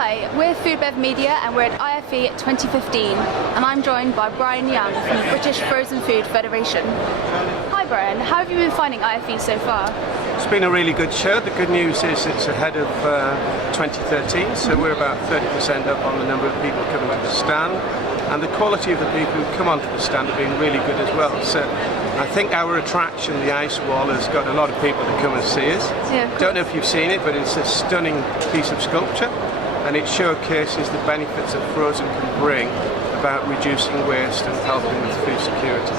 Hi, we're FoodBev Media and we're at IFE 2015 and I'm joined by Brian Young from the British Frozen Food Federation. Hi Brian, how have you been finding IFE so far? It's been a really good show. The good news is it's ahead of 2013, so we're about 30% up on the number of people coming to the stand, and the quality of the people who come onto the stand have been really good as well. So I think our attraction, the ice wall, has got a lot of people to come and see us. Yeah, don't know if you've seen it, but it's a stunning piece of sculpture, and it showcases the benefits that frozen can bring about reducing waste and helping with food security.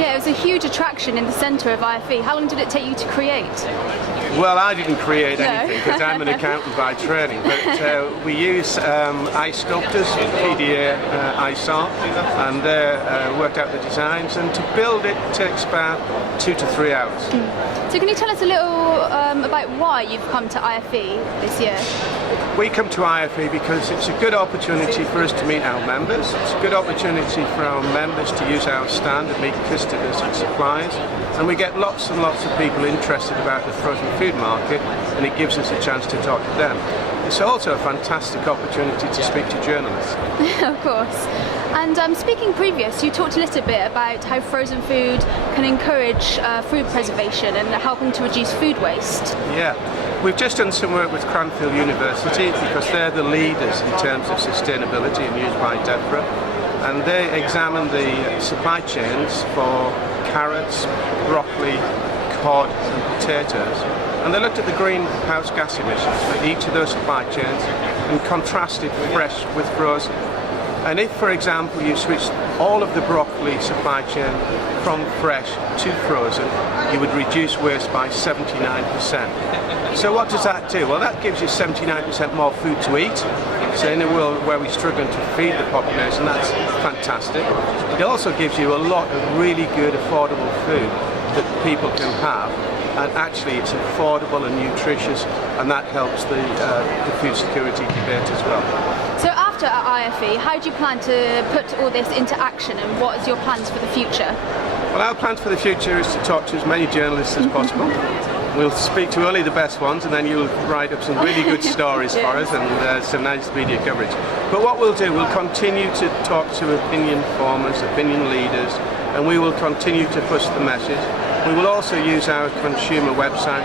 Yeah, it was a huge attraction in the centre of IFE. How long did it take you to create? Well, I didn't create anything because I'm an accountant by training, but we use ice sculptors, PDA ice art, and they worked out the designs, and to build it takes about 2 to 3 hours. So can you tell us a little about why you've come to IFE this year? We come to IFE because it's a good opportunity for us to meet our members. It's a good opportunity for our members to use our stand and meet customers and suppliers, and we get lots and lots of people interested about the frozen food market, and it gives us a chance to talk to them. It's also a fantastic opportunity to speak to journalists. Of course. And speaking previous, you talked a little bit about how frozen food can encourage food preservation and helping to reduce food waste. Yeah, we've just done some work with Cranfield University because they're the leaders in terms of sustainability and used by DEFRA, and they examine the supply chains for carrots, broccoli, cod and potatoes, and they looked at the greenhouse gas emissions for each of those supply chains and contrasted fresh with frozen. And if, for example, you switched all of the broccoli supply chain from fresh to frozen, you would reduce waste by 79%. So what does that do? Well, that gives you 79% more food to eat. So in a world where we're struggling to feed the population, that's fantastic. It also gives you a lot of really good, affordable food that people can have. And actually it's affordable and nutritious, and that helps the food security debate as well. So after at IFE, how do you plan to put all this into action, and what is your plans for the future? Well, our plans for the future is to talk to as many journalists as possible. We'll speak to only the best ones, and then you'll write up some really good stories for us and some nice media coverage. But what we'll do, we'll continue to talk to opinion formers, opinion leaders, and we will continue to push the message. We will also use our consumer website,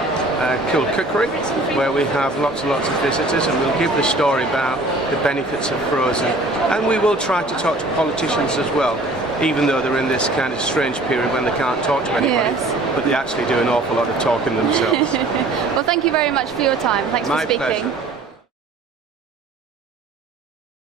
Cool Cookery, where we have lots and lots of visitors, and we'll give the story about the benefits of frozen. And we will try to talk to politicians as well, even though they're in this kind of strange period when they can't talk to anybody, but they actually do an awful lot of talking themselves. Well, thank you very much for your time. Thanks for speaking. My pleasure.